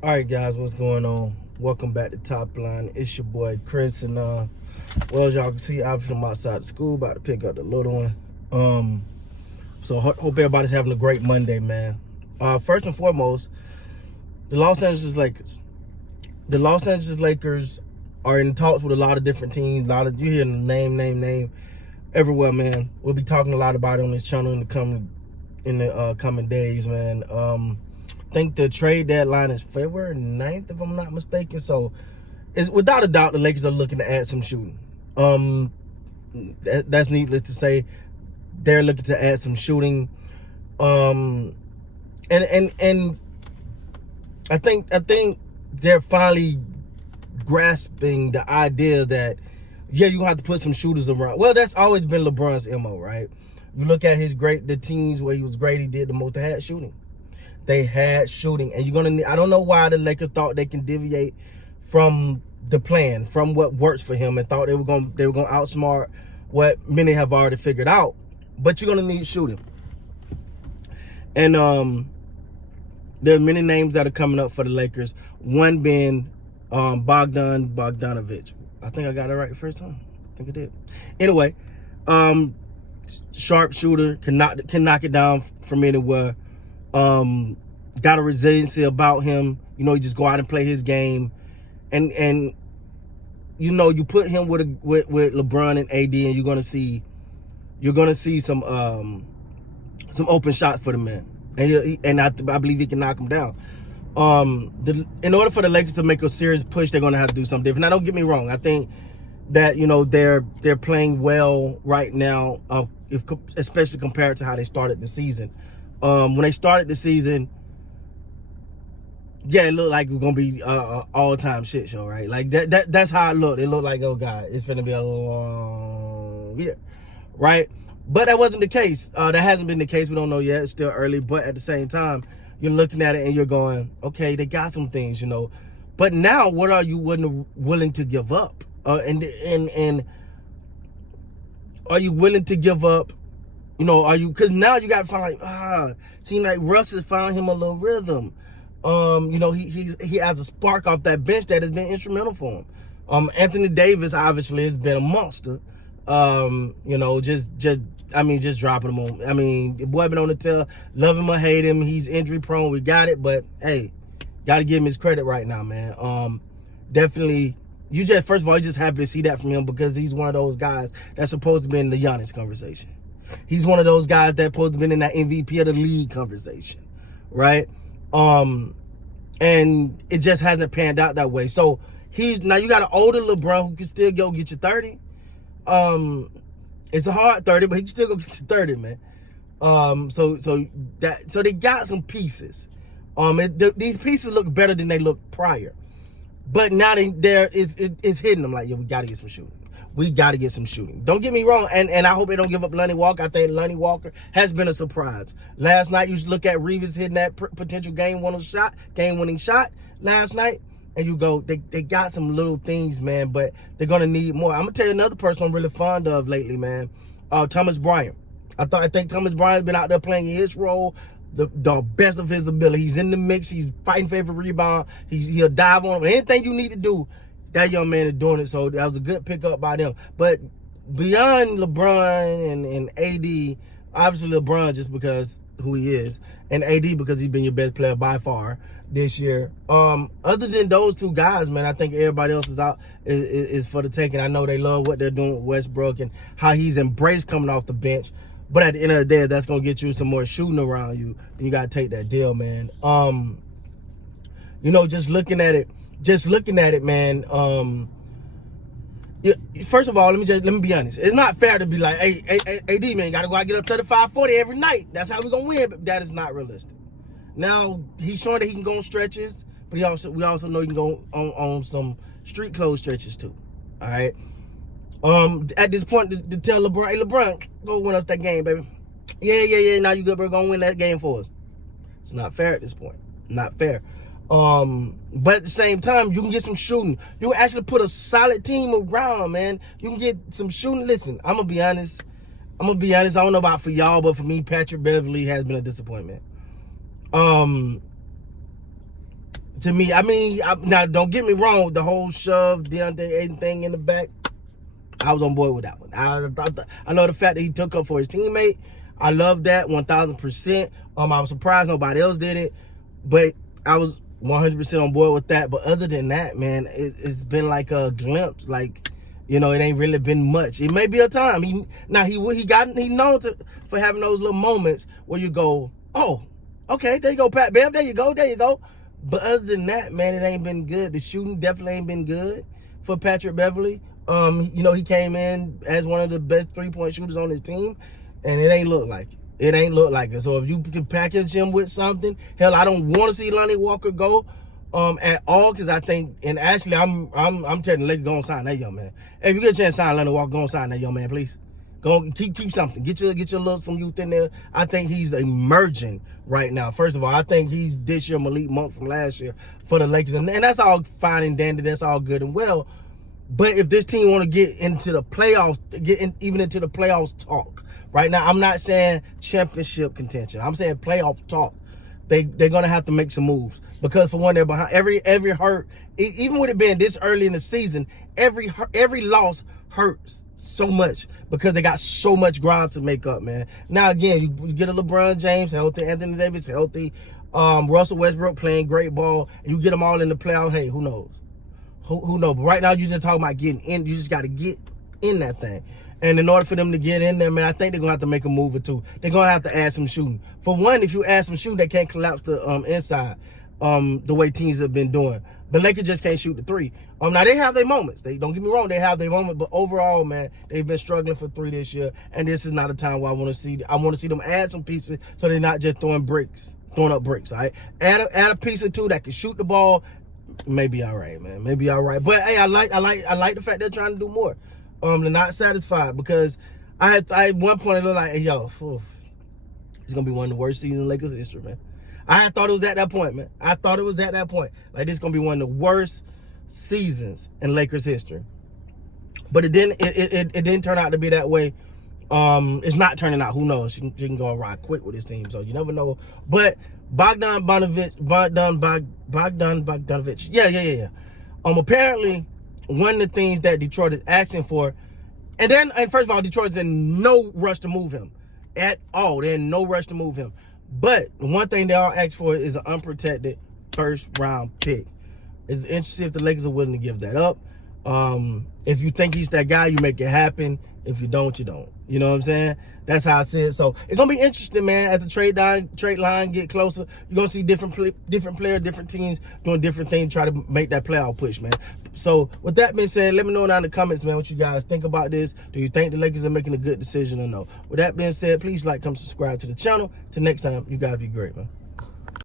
All right, guys, what's going on? Welcome back to Top Line. It's your boy Chris, and well, as y'all can see, obviously I'm outside the school, about to pick up the little one. So hope everybody's having a great Monday, man. First and foremost, the Los Angeles Lakers. The Los Angeles Lakers are in talks with a lot of different teams. You hear the name everywhere, man. We'll be talking a lot about it on this channel in the coming days, man. I think the trade deadline is February 9th, if I'm not mistaken. So, it's without a doubt the Lakers are looking to add some shooting. That's needless to say. They're looking to add some shooting. And I think they're finally grasping the idea that you have to put some shooters around. Well, that's always been LeBron's MO, right? You look at the teams where he was great, he did the most. They had shooting. They had shooting, and I don't know why the Lakers thought they can deviate from the plan, from what works for him, and thought they were going to outsmart what many have already figured out. But you're gonna need shooting, and there are many names that are coming up for the Lakers. One being Bogdanovich. I think I got it right the first time. I think I did. Anyway, sharp shooter, can knock it down from anywhere. Got a resiliency about him. He just go out and play his game, and you put him with LeBron and AD, and you're gonna see some open shots for the man, and I believe he can knock him down. In order for the Lakers to make a serious push, they're gonna have to do something different. Now, don't get me wrong. I think that they're playing well right now, especially compared to how they started the season. When they started the season, it looked like it was gonna be all-time shit show, right? Like that's how it looked. It looked like, oh god, it's gonna be a long year, right? But that wasn't the case. That hasn't been the case. We don't know yet. It's still early. But at the same time, you're looking at it and you're going, okay, they got some things, But now, what are you willing to give up? And are you willing to give up? Because now you got to find, seem like Russ has found him a little rhythm. He has a spark off that bench that has been instrumental for him. Anthony Davis obviously has been a monster. Just dropping him on. The boy been on the tail, love him or hate him. He's injury prone. We got it, but hey, got to give him his credit right now, man. Definitely. First of all, you're just happy to see that from him because he's one of those guys that's supposed to be in the Giannis conversation. He's one of those guys that's supposed to be in that MVP of the league conversation, right? And it just hasn't panned out that way. So now you got an older LeBron who can still go get you 30. It's a hard 30, but he can still go get you 30, man. So they got some pieces. These pieces look better than they looked prior. But now it's hitting them like, we got to get some shooting. We got to get some shooting. Don't get me wrong, and I hope they don't give up Lonnie Walker. I think Lonnie Walker has been a surprise. Last night, you should look at Reeves hitting that potential game-winning shot last night, and you go, they got some little things, man, but they're going to need more. I'm going to tell you another person I'm really fond of lately, man, Thomas Bryant. I think Thomas Bryant's been out there playing his role the best of his ability. He's in the mix. He's fighting for every rebound. He'll dive on anything you need to do. That young man is doing it, so that was a good pickup by them. But beyond LeBron and AD, obviously LeBron just because who he is, and AD because he's been your best player by far this year. Other than those two guys, man, I think everybody else is for the taking. I know they love what they're doing with Westbrook and how he's embraced coming off the bench. But at the end of the day, that's gonna get you some more shooting around you. And you gotta take that deal, man. Just looking at it, man. First of all, let me be honest. It's not fair to be like, hey, AD, man, you gotta go out and get up 35, 40 every night. That's how we're gonna win. But that is not realistic. Now he's showing that he can go on stretches, but we also know he can go on some street clothes stretches too. All right. At this point, to tell LeBron, hey LeBron, go win us that game, baby. Yeah. Now you good, bro. Gonna win that game for us. It's not fair at this point. Not fair. But at the same time, you can get some shooting. You can actually put a solid team around, man. You can get some shooting. Listen, I'm gonna be honest. I don't know about for y'all, but for me, Patrick Beverley has been a disappointment. to me, I mean, now don't get me wrong, the whole shove Deontay Ayton thing in the back, I was on board with that one. I know the fact that he took up for his teammate. I love that 1,000%. I was surprised nobody else did it, but I was 100% on board with that. But other than that, man, it's been like a glimpse. Like, you know, it ain't really been much. It may be a time. He known for having those little moments where you go, oh, okay, there you go, Pat Bev, there you go. But other than that, man, it ain't been good. The shooting definitely ain't been good for Patrick Beverley. You know, he came in as one of the best three-point shooters on his team, and it ain't look like it. It ain't look like it. So if you can package him with something, hell, I don't want to see Lonnie Walker go at all, because I think, and actually, I'm telling the Lakers, go and sign that young man. If you get a chance to sign Lonnie Walker, go and sign that young man, please. Go keep something. Get your little some youth in there. I think he's emerging right now. First of all, I think he's this year Malik Monk from last year for the Lakers, and that's all fine and dandy. That's all good and well. But if this team want to get into the playoffs, even into the playoffs talk, right now, I'm not saying championship contention. I'm saying playoff talk. They're gonna have to make some moves, because for one, they're behind. Every hurt, even with it being this early in the season, every loss hurts so much because they got so much ground to make up, man. Now again, you get a LeBron James healthy, Anthony Davis healthy, Russell Westbrook playing great ball, and you get them all in the playoffs. Hey, who knows? Who knows? But right now, you're just talking about getting in. You just got to get in that thing. And in order for them to get in there, man, I think they're going to have to make a move or two. They're going to have to add some shooting. For one, if you add some shooting, they can't collapse the inside the way teams have been doing. But Lakers just can't shoot the three. Now, they have their moments. Don't get me wrong, they have their moments. But overall, man, they've been struggling for three this year. And this is not a time where I want to see them add some pieces so they're not just throwing up bricks, all right? Add a piece or two that can shoot the ball. Maybe all right, man. Maybe all right. But hey, I like the fact they're trying to do more. They're not satisfied, because I at one point it looked like, hey, yo, it's gonna be one of the worst seasons in Lakers history, man. I thought it was at that point, man. I thought it was at that point. Like, this is gonna be one of the worst seasons in Lakers history. But it didn't turn out to be that way. It's not turning out. Who knows? She can go and ride quick with this team, so you never know. But Bogdan Bogdanovic. Yeah. Apparently, one of the things that Detroit is asking for, and first of all, Detroit's in no rush to move him at all. They're in no rush to move him. But one thing they all ask for is an unprotected first-round pick. It's interesting if the Lakers are willing to give that up. If you think he's that guy, you make it happen. If you don't, you don't. You know what I'm saying? That's how I see it. So it's gonna be interesting, man. As the trade line get closer, you're gonna see different players, different teams doing different things, try to make that playoff push, man. So with that being said, let me know down in the comments, man, what you guys think about this. Do you think the Lakers are making a good decision or no? With that being said, please like, comment, subscribe to the channel. Till next time, you guys be great, man.